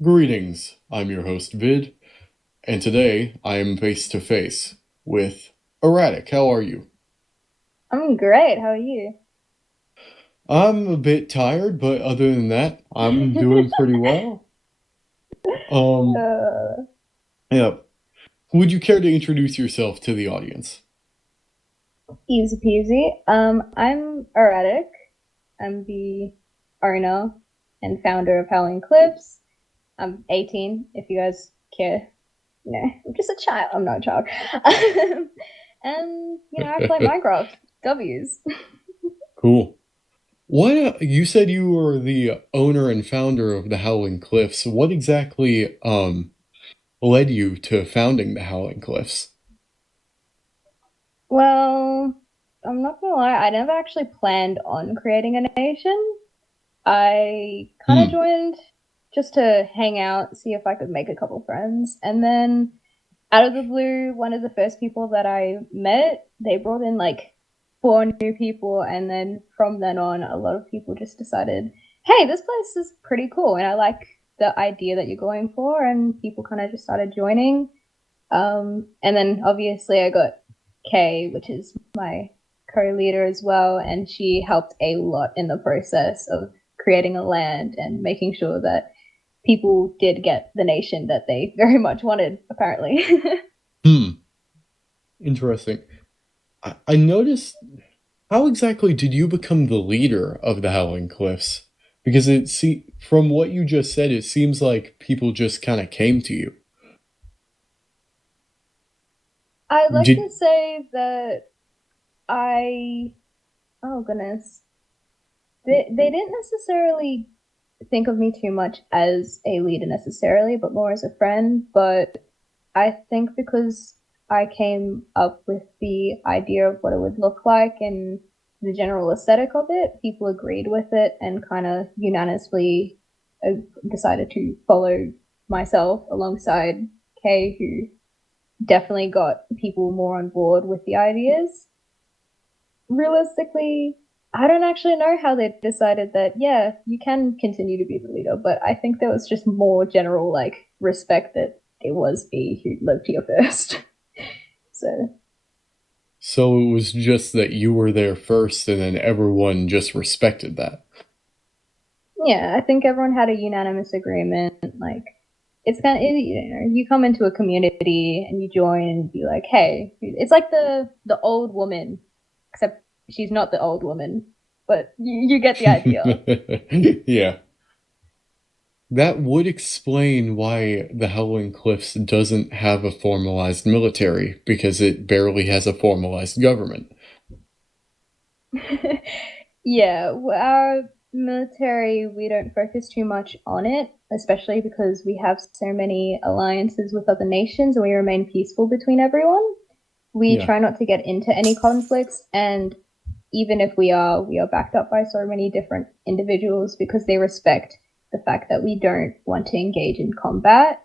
Greetings, I'm your host Vid, and today I am face to face with 3rratic. How are you? I'm great. How are you? I'm a bit tired, but other than that, I'm doing pretty well. Um, uh, yeah. Would you care to introduce yourself to the audience? Easy peasy. I'm 3rratic. I'm the owner and founder of Howling Cliffs. I'm 18. If you guys care, I'm just a child. I'm not a child. And I play Minecraft. W's. Cool. What you said you were the owner and founder of the Howling Cliffs. What exactly led you to founding the Howling Cliffs? Well, I'm not gonna lie. I never actually planned on creating a nation. I kind of Hmm. joined just to hang out, see if I could make a couple friends. And then out of the blue, one of the first people that I met, they brought in like four new people. And then from then on, a lot of people just decided, hey, this place is pretty cool. And I like the idea that you're going for. And people kind of just started joining. And then obviously I got Kay, which is my co-leader as well, and she helped a lot in the process of creating a land and making sure that people did get the nation that they very much wanted, apparently. Hmm. Interesting. I noticed. How exactly did you become the leader of the Howling Cliffs? Because from what you just said, it seems like people just kind of came to you. I'd like Did to say that I, oh goodness, they didn't necessarily think of me too much as a leader necessarily, but more as a friend. But I think because I came up with the idea of what it would look like and the general aesthetic of it, people agreed with it and kind of unanimously uh, decided to follow myself alongside Kay, who definitely got people more on board with the ideas. Realistically, I don't actually know how they decided that, yeah, you can continue to be the leader, but I think there was just more general, like, respect that it was me who lived here first. So, so it was just that you were there first, and then everyone just respected that. yeah, I think everyone had a unanimous agreement. Like, it's kind of, you come into a community and you join and be like, hey, it's like the old woman, except she's not the old woman, but you get the idea. Yeah, that would explain why the Howling Cliffs doesn't have a formalized military because it barely has a formalized government. Yeah, our military, we don't focus too much on it, especially because we have so many alliances with other nations and we remain peaceful between everyone. We Yeah. try not to get into any conflicts, and even if we are backed up by so many different individuals because they respect the fact that we don't want to engage in combat.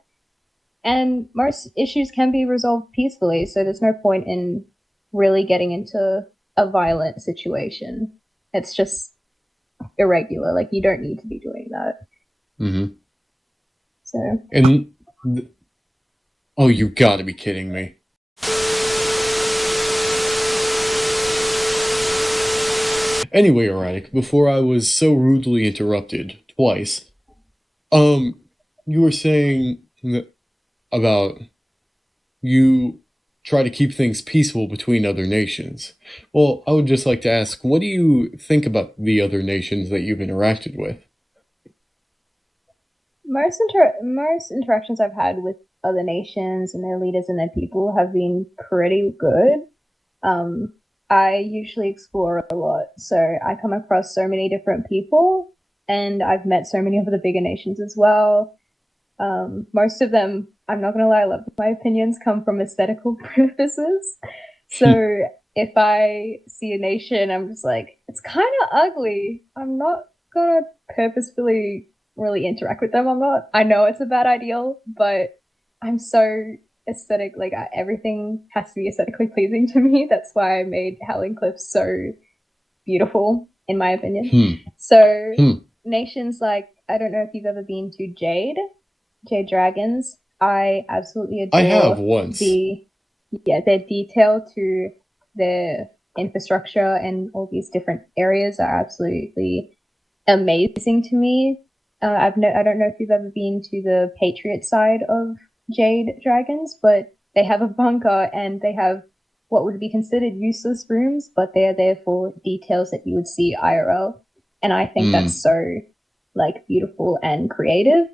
And most issues can be resolved peacefully, so there's no point in really getting into a violent situation. It's just irregular. Like you don't need to be doing that. Hmm. So And th- oh, you gotta be kidding me. Anyway, erratic, before I was so rudely interrupted twice, um, you were saying about you try to keep things peaceful between other nations. Well, I would just like to ask, what do you think about the other nations that you've interacted with? most interactions I've had with other nations and their leaders and their people have been pretty good. Um, I usually explore a lot, so I come across so many different people, and I've met so many of the bigger nations as well. Most of them, I'm not gonna lie, a lot of my opinions come from aesthetical purposes. So if I see a nation, I'm just like, it's kind of ugly. I'm not gonna purposefully really interact with them. I'm not. I know it's a bad ideal, but I'm so aesthetic. Like everything has to be aesthetically pleasing to me. That's why I made Howling Cliffs so beautiful, in my opinion. Hmm. So Hmm. nations like I don't know if you've ever been to Jade. Jade dragons. I absolutely I have adore once. the their detail to their infrastructure and all these different areas are absolutely amazing to me. I don't know if you've ever been to the Patriot side of Jade Dragons, but they have a bunker and they have what would be considered useless rooms, but they're there for details that you would see IRL. And I think that's Mm, so like beautiful and creative.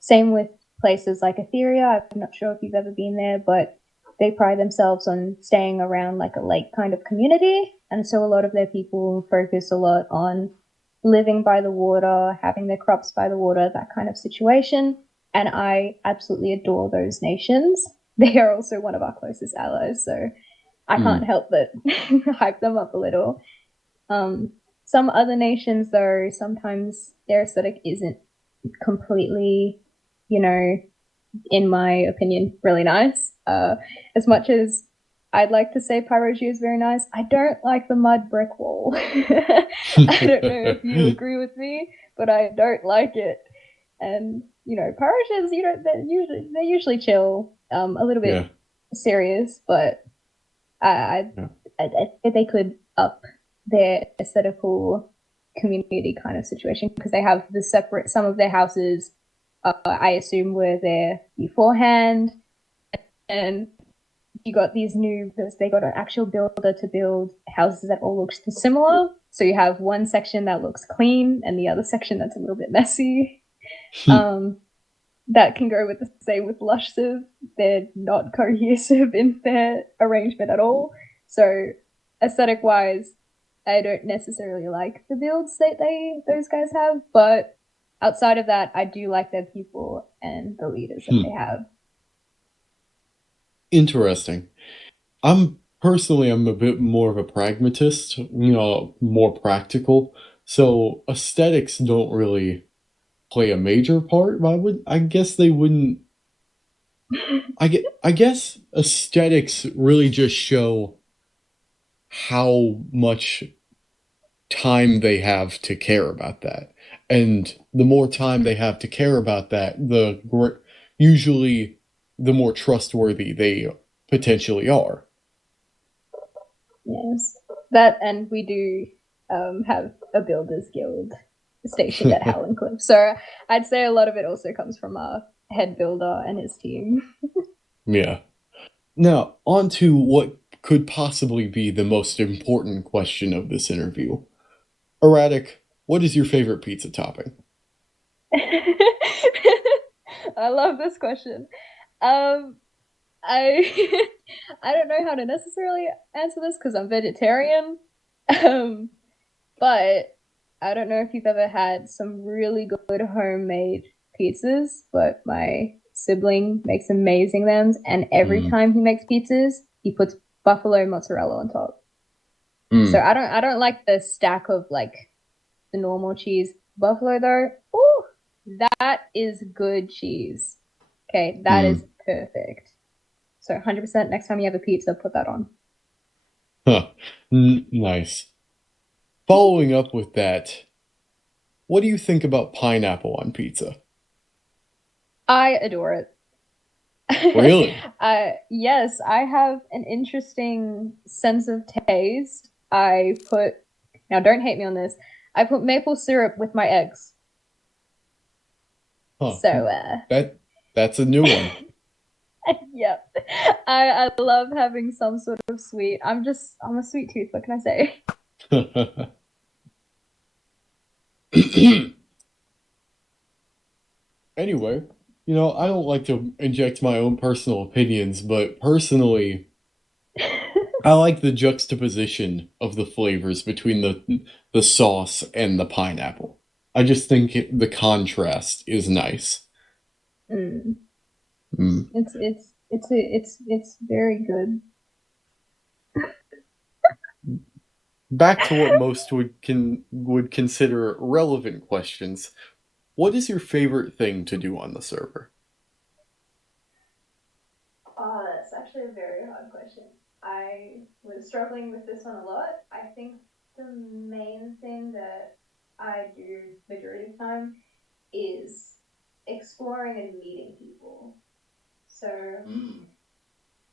Same with places like Etheria. I'm not sure if you've ever been there, but they pride themselves on staying around like a lake kind of community. And so a lot of their people focus a lot on living by the water, having their crops by the water, that kind of situation. And I absolutely adore those nations. They are also one of our closest allies, so I can't mm, help but hype them up a little. Um, some other nations, though, sometimes their aesthetic isn't completely, you know, in my opinion, really nice. As much as I'd like to say Pyrogia is very nice, I don't like the mud brick wall. I don't know if you agree with me, but I don't like it. And Pyrogias, they're usually chill, a little yeah, bit serious, but I, yeah. I think they could up their aesthetical community kind of situation because they have the separate some of their houses. I assume were there beforehand, and you got these new. They got an actual builder to build houses that all look similar. So you have one section that looks clean and the other section that's a little bit messy. Um, that can go with the same with Lush Civ. They're not cohesive in their arrangement at all. So aesthetic wise, I don't necessarily like the builds that those guys have, but outside of that, I do like their people and the leaders that they have. Interesting. I'm a bit more of a pragmatist, more practical. So aesthetics don't really play a major part. I guess they wouldn't. I guess aesthetics really just show how much time they have to care about that. And the more time they have to care about that, usually the more trustworthy they potentially are. Yes, that and we do have a builders guild stationed at Howling Cliffs. So I'd say a lot of it also comes from our head builder and his team. Yeah. Now, on to what could possibly be the most important question of this interview. Erratic, what is your favorite pizza topping? I love this question. Um, I I don't know how to necessarily answer this because I'm vegetarian. Um, but I don't know if you've ever had some really good homemade pizzas, but my sibling makes amazing ones, and every Mm, time he makes pizzas, he puts buffalo mozzarella on top. So mm, I don't like the stack of like the normal cheese. Buffalo though, ooh, that is good cheese. Okay, that is mm. perfect. So 100% next time you have a pizza, put that on. Huh. Nice. Following up with that, what do you think about pineapple on pizza? I adore it. Really? Yes, I have an interesting sense of taste. I put, now don't hate me on this, I put maple syrup with my eggs. Huh. So, That that's a new one. yeah, I love having some sort of sweet. I'm a sweet tooth. What can I say? Anyway, I don't like to inject my own personal opinions, but personally, I like the juxtaposition of the flavors between the sauce and the pineapple. I just think the contrast is nice. Mm. Mm. It's very good. Back to what most would consider relevant questions. What is your favorite thing to do on the server? That's actually a very hard question. I was struggling with this one a lot. I think the main thing that I do majority of the time is exploring and meeting So Hmm.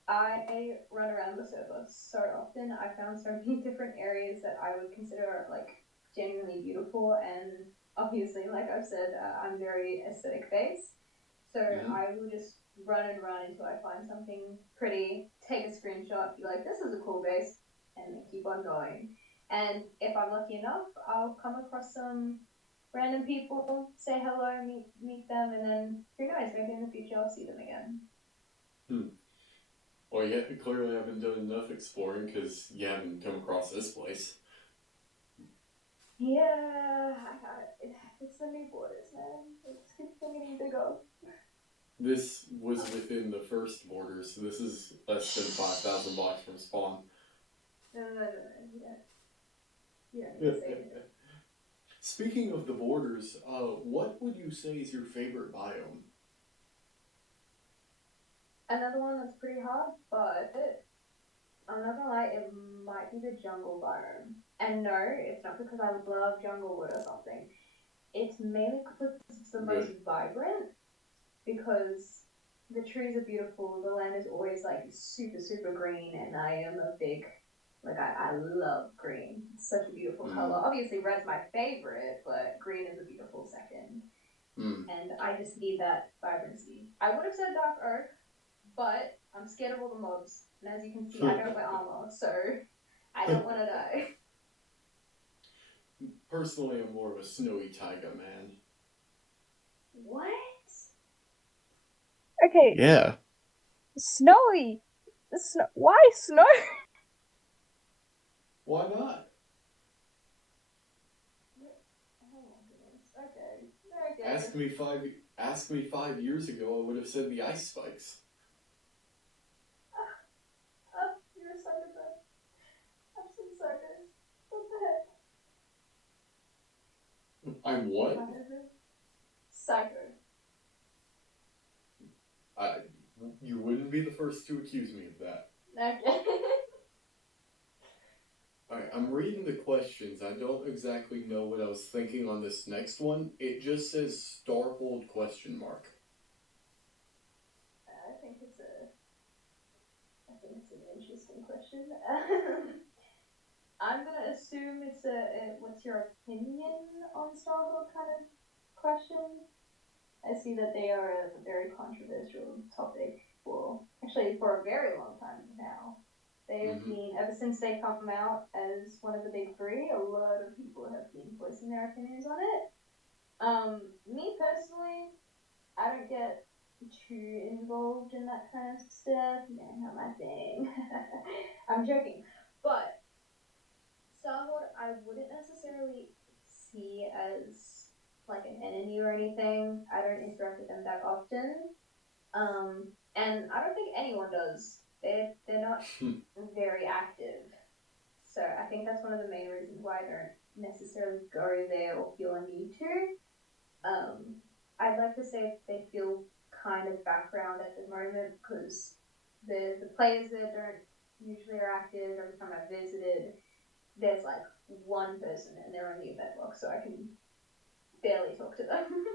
I run around the server so often. I found so many different areas that I would consider like genuinely beautiful. And obviously, like I've said, I'm very aesthetic based. So Hmm. I will just run and run until I find something pretty, take a screenshot, be like, this is a cool base, and then keep on going. And if I'm lucky enough, I'll come across some random people, say hello, meet them, and then who knows, maybe in the future I'll see them again. Hmm. Well, yeah, you clearly haven't done enough exploring because you haven't come across this place. Yeah, it's the new borders, man. It's getting bigger. This was within the first border, so this is less than 5,000 blocks from spawn. No, no, no, no, no. You don't need to say anything. Speaking of the borders, what would you say is your favorite biome? Another one that's pretty hard, but I'm not gonna lie, it might be the jungle biome. And no, it's not because I love jungle wood or something. It's mainly because it's the most Good. vibrant, because the trees are beautiful, the land is always like super, super green, and I am a big, like, I love green. It's such a beautiful color. Mm. Obviously, red's my favorite, but green is a beautiful second. Mm. And I just need that vibrancy. I would have said dark oak, but I'm scared of all the mobs. And as you can see, I don't wear armor, so I don't want to die. Personally, I'm more of a snowy taiga man. What? Okay, Yeah. snowy. Why snow? Why not? Oh my goodness. Okay. Okay. Ask me five. Ask me 5 years ago, I would have said the ice spikes. You're a psychopath. Absolute psycho. What the heck? I'm Am I what? over? Psycho. I. You wouldn't be the first to accuse me of that. Okay. Alright, I'm reading the questions. I don't exactly know what I was thinking on this next one. It just says Starhold question mark. I think it's a. I think it's an interesting question. I'm gonna assume it's a what's your opinion on Starhold kind of question. I see that they are a very controversial topic for a very long time now. They have Mm-hmm. been, ever since they come out as one of the big three, a lot of people have been voicing their opinions on it. Me personally, I don't get too involved in that kind of stuff. No, not my thing. I'm joking. But Starboard, I wouldn't necessarily see as like an enemy or anything. I don't interact with them that often. And I don't think anyone does. They're not very active. So I think that's one of the main reasons why I don't necessarily go there or feel a need to. I'd like to say they feel kind of background at the moment because the players that don't usually are active. Every time I visited, there's like one person and they're only a bedrock, so I can barely talk to them.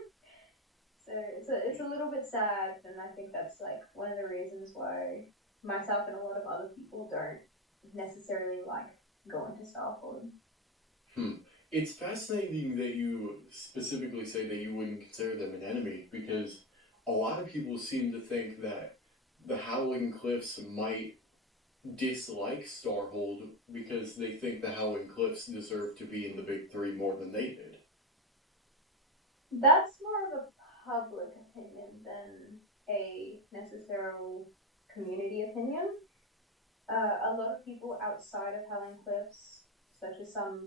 So it's a little bit sad, and I think that's like one of the reasons why myself and a lot of other people don't necessarily like going to Starford. Hmm. It's fascinating that you specifically say that you wouldn't consider them an enemy because a lot of people seem to think that the Howling Cliffs might dislike Starhold because they think the Howling Cliffs deserve to be in the big three more than they did. That's more of a public opinion than a necessary community opinion. A lot of people outside of Howling Cliffs, such as some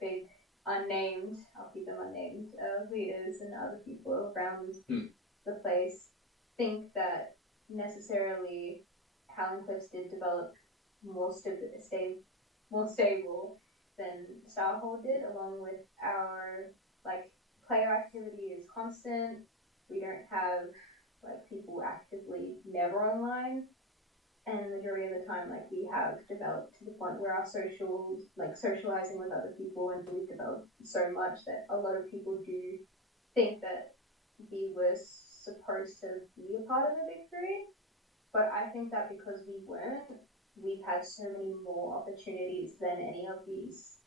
big unnamed, I'll keep them unnamed, leaders and other people around Hmm. the place, think that necessarily Howling Cliffs did develop more more stable than Starhold did, along with our like player activity is constant. We don't have like people actively never online, and the majority of the time like we have developed to the point where our social like socializing with other people, and we've developed so much that a lot of people do think that the worst supposed to be a part of the big three. But I think that because we weren't, we've had so many more opportunities than any of these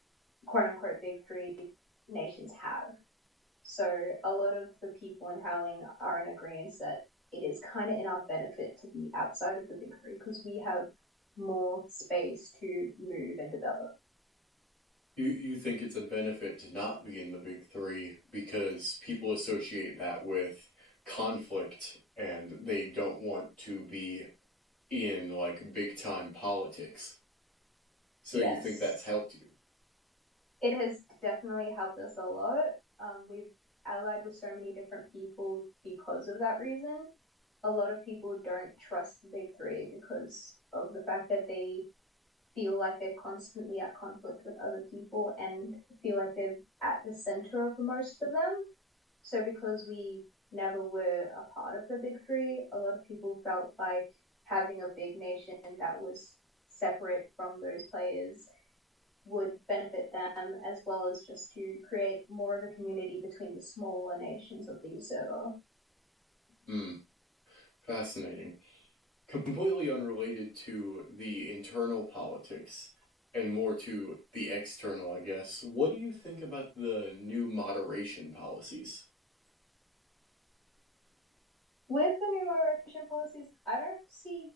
quote unquote big three nations have. So a lot of the people in Howling are in agreement that it is kind of in our benefit to be outside of the big three because we have more space to move and develop. You think it's a benefit to not be in the big three because people associate that with conflict and they don't want to be in like big time politics. So you think Yes, that's helped you? it has definitely helped us a lot. We've allied with so many different people because of that reason. A lot of people don't trust the big three because of the fact that they feel like they're constantly at conflict with other people and feel like they're at the center of most of them. So because we never were a part of the big three, a lot of people felt like having a big nation that was separate from those players would benefit them as well as just to create more of a community between the smaller nations of the server. Hmm, fascinating. Completely unrelated to the internal politics and more to the external, I guess. What do you think about the new moderation policies? With the new moderation policies, I don't see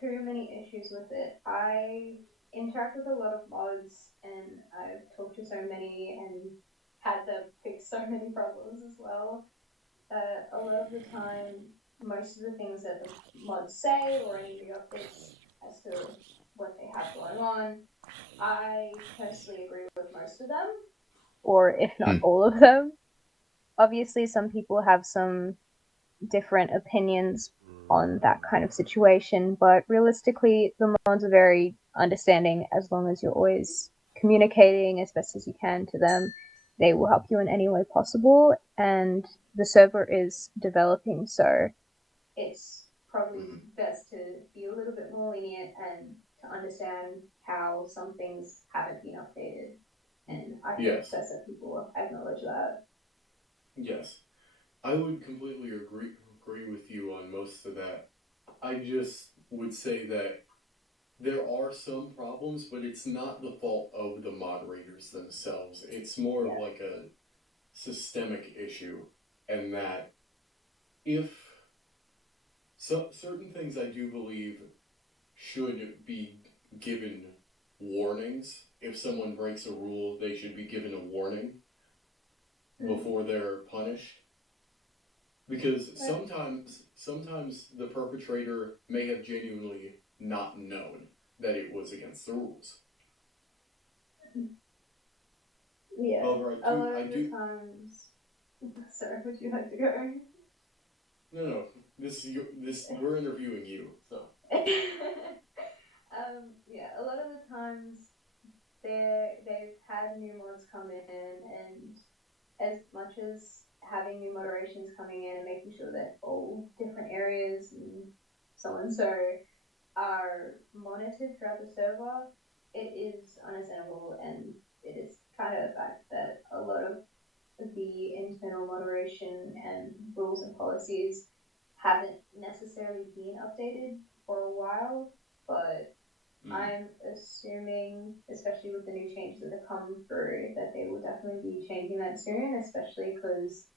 too many issues with it. I interact with a lot of mods and I've talked to so many and had to fix so many problems as well. A lot of the time, most of the things that the mods say or any new updates as to what they have going on, I personally agree with most of them, or if not Hmm. all of them. Obviously, some people have some different opinions on that kind of situation, but realistically, the mods are very understanding as long as you're always communicating as best as you can to them. They will help you in any way possible, and the server is developing, so it's probably Mm-hmm. best to be a little bit more lenient and to understand how some things haven't been updated. And I think it's Yes, best that people acknowledge that. yes. I would completely agree with you on most of that. I just would say that there are some problems, but it's not the fault of the moderators themselves. It's more of Yeah. like a systemic issue, and that if certain things I do believe should be given warnings. If someone breaks a rule, they should be given a warning Mm. before they're punished. Because But, sometimes the perpetrator may have genuinely not known that it was against the rules. yeah, However, a lot I of the do. times. Sorry, would you like to go? No, no. This we're interviewing you, so. Yeah, a lot of the times they've had new mods come in, and as much as having new moderations coming in and making sure that all different areas and so and so are monitored throughout the server, it is unassailable and it is kind of a fact that a lot of the internal moderation and rules and policies haven't necessarily been updated for a while, but Mm, I'm assuming, especially with the new changes that have come through, that they will definitely be changing that soon, especially because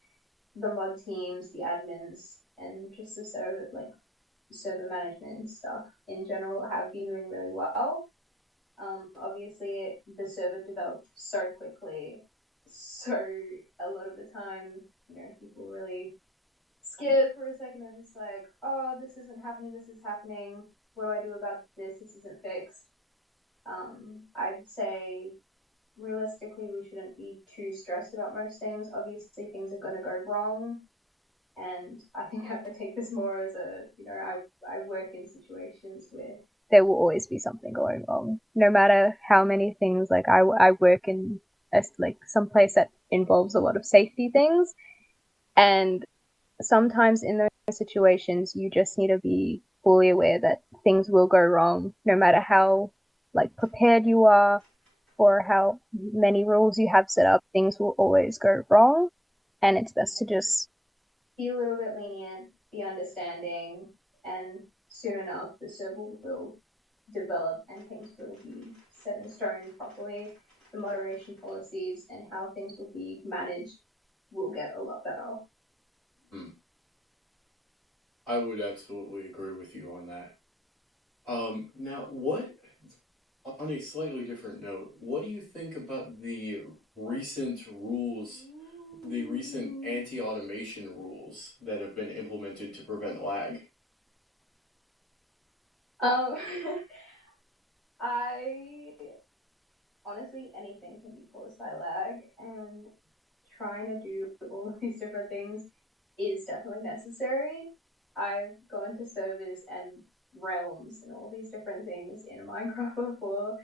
the mod teams, the admins, and just the server management and stuff in general have been doing really well. Obviously, the server developed so quickly, so a lot of the time, people really scared for a second and just like, oh, this isn't happening, this is happening. What do I do about this? This isn't fixed. I'd say realistically, we shouldn't be too stressed about most things. Obviously, things are going to go wrong, and I think I take this more as I work in situations where there will always be something going wrong, no matter how many things. Like I work in some place that involves a lot of safety things, and sometimes in those situations you just need to be fully aware that things will go wrong, no matter how prepared you are or how many rules you have set up. Things will always go wrong, and it's best to just be a little bit lenient, be understanding, and soon enough the server will develop and things will be set in stone properly. The moderation policies and how things will be managed will get a lot better. Hmm. I would absolutely agree with you on that. Now, what, on a slightly different note, what do you think about the recent anti-automation rules that have been implemented to prevent lag? Um, I honestly anything can be caused by lag, and trying to do all of these different things is definitely necessary. I've gone to servers and realms and all these different things in Minecraft before,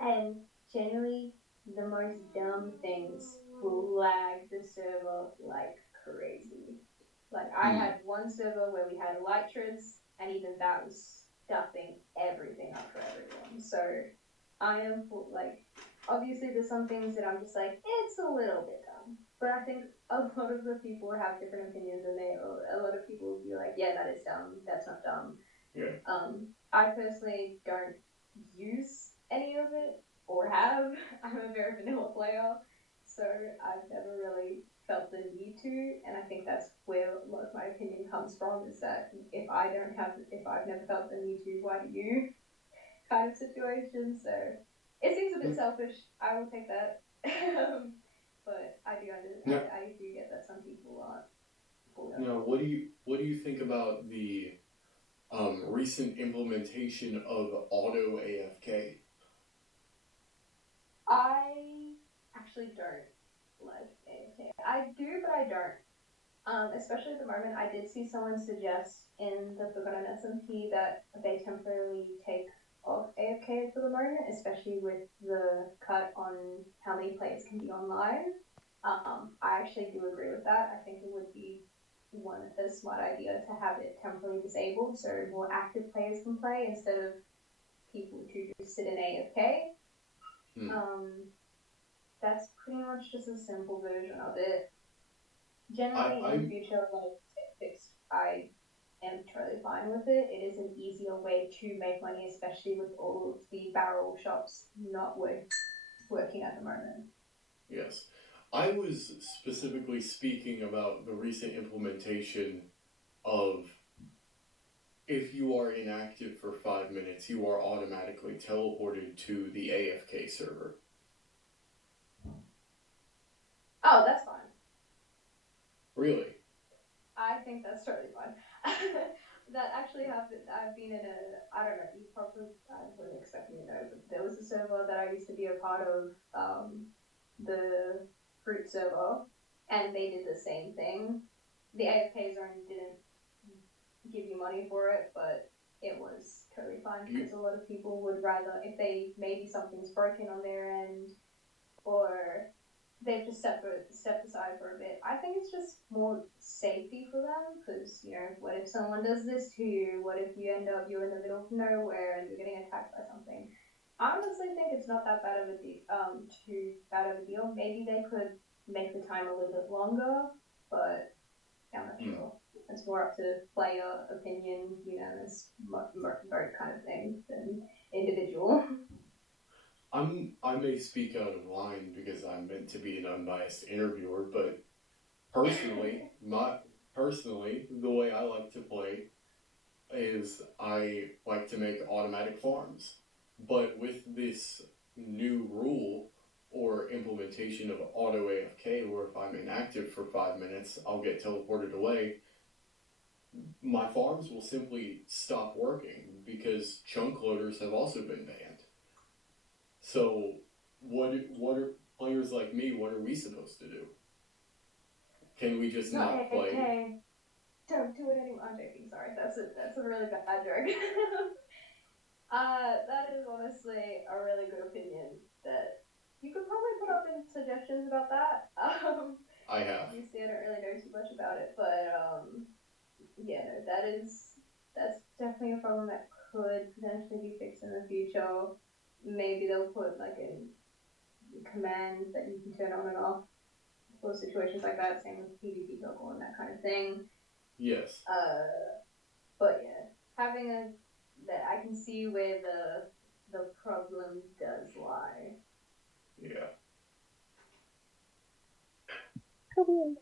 and generally the most dumb things will lag the server like crazy. Like I Hmm. had one server where we had elytras, and even that was stuffing everything up for everyone. So I am for, like, obviously there's some things that I'm just like it's a little bit dumb, but I think a lot of the people have different opinions, and a lot of people will be like, yeah, that is dumb, that's not dumb. Yeah. I personally don't use any of it or have. I'm a very vanilla player, so I've never really felt the need to, and I think that's where a lot of my opinion comes from. Is that if I've never felt the need to, why do you? Kind of situation. So it seems a bit selfish. I will take that. But Now, I do get that some people aren't for it. now, what do you think about the recent implementation of auto AFK? I actually don't like AFK. I do, but I don't. Especially at the moment, I did see someone suggest in the Forgotten SMP that they temporarily take off AFK for the moment, especially with the cut on how many players can be online. I actually do agree with that. I think it would be a smart idea to have it temporarily disabled so more active players can play instead of people who just sit in AFK. Hmm. Um, that's pretty much just a simple version of it. I, Generally, in the I future, like fixed, I am totally fine with it. It is an easier way to make money, especially with all of the barrel shops not working at the moment. yes, I was specifically speaking about the recent implementation of if you are inactive for 5 minutes, you are automatically teleported to the AFK server. Oh, that's fine. Really? I think that's totally fine. That actually happened. I've been in a, I don't know, you probably, I wouldn't expect me to know, but there was a server that I used to be a part of, the fruit server, and they did the same thing. The AFK zone didn't give you money for it, but it was totally fine You because a lot of people would rather, if they maybe something's broken on their end, or they've just stepped aside for a bit. I think it's just more safety for them because what if someone does this to you? What if you're in the middle of nowhere and you're getting attacked by something? I honestly think it's not that bad of a too bad of a deal. Maybe they could make the time a little bit longer, but I'm not hmm. sure. It's more up to player opinion, this vote kind of thing than individual. I may speak out of line because I'm meant to be an unbiased interviewer, but personally, my personally, the way I like to play is I like to make automatic farms. But with this new rule or implementation of auto AFK, where if I'm inactive for 5 minutes, I'll get teleported away, my farms will simply stop working because chunk loaders have also been banned. So what are players like me? What are we supposed to do? Can we just Not not play? AFK. Don't do it anymore. I'm joking. Sorry, that's a really bad joke. That is honestly a really good opinion that you could probably put up in suggestions about that. I have. Obviously, I don't really know too much about it, but yeah, no, that's definitely a problem that could potentially be fixed in the future. Maybe they'll put like a command that you can turn on and off for situations like that. Same with PvP Pokemon and that kind of thing. Yes. But yeah, having a that I can see where the problem does lie. Yeah. Cool.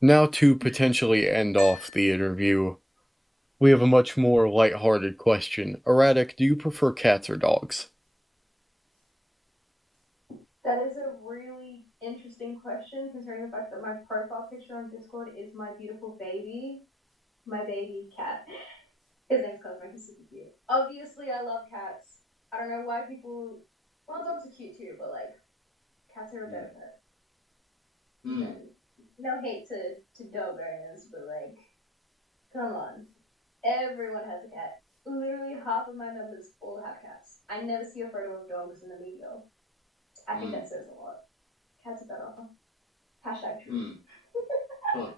Now to potentially end off the interview, we have a much more lighthearted question. Erratic, do you prefer cats or dogs? That is a really interesting question, considering the fact that my profile picture on Discord is my beautiful baby, my baby cat. His name's Cosmic. He's super cute. Obviously, I love cats. I don't know why people. Well, dogs are cute too, but like cats are a better pet. No, Hmm. no hate to dog owners, but like, come on. Everyone has a cat. Literally half of my members all have cats. I never see a photo of dogs in the media. I think Hmm. that says a lot. Cats are better. Hashtag truth. Hmm. Huh.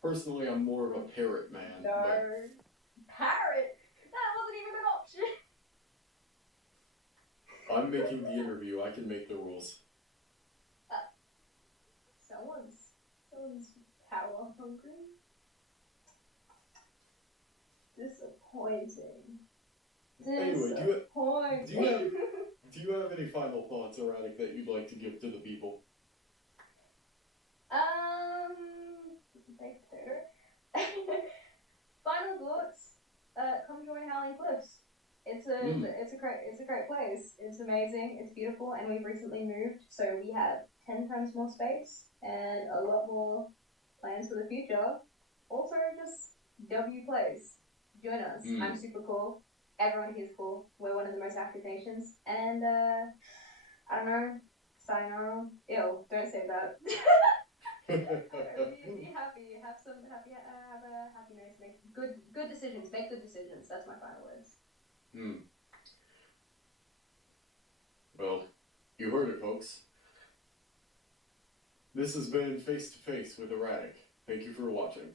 Personally, I'm more of a parrot man, No. but Parrot? That wasn't even an option. I'm making the interview. I can make the rules. Uh, someone's power hungry. Disappointing. Anyway, do you have Disappointing. do you have any final thoughts, Erratic, that you'd like to give to the people? Baked potato. Final thoughts. Come join Howling Cliffs. Hmm. It's a great place. It's amazing. It's beautiful, and we've recently moved, so we have 10 times more space and a lot more plans for the future. Also, just W plays. Join us. I'm Hmm. super cool. Everyone here's cool. We're one of the most active nations, and I don't know. Sayonara. Ew, don't say that. I don't know. Be happy. Have a happy night. Make good decisions. Make good decisions. That's my final words. Hmm. Well, you heard it, folks. This has been Face to Face with Erratic. Thank you for watching.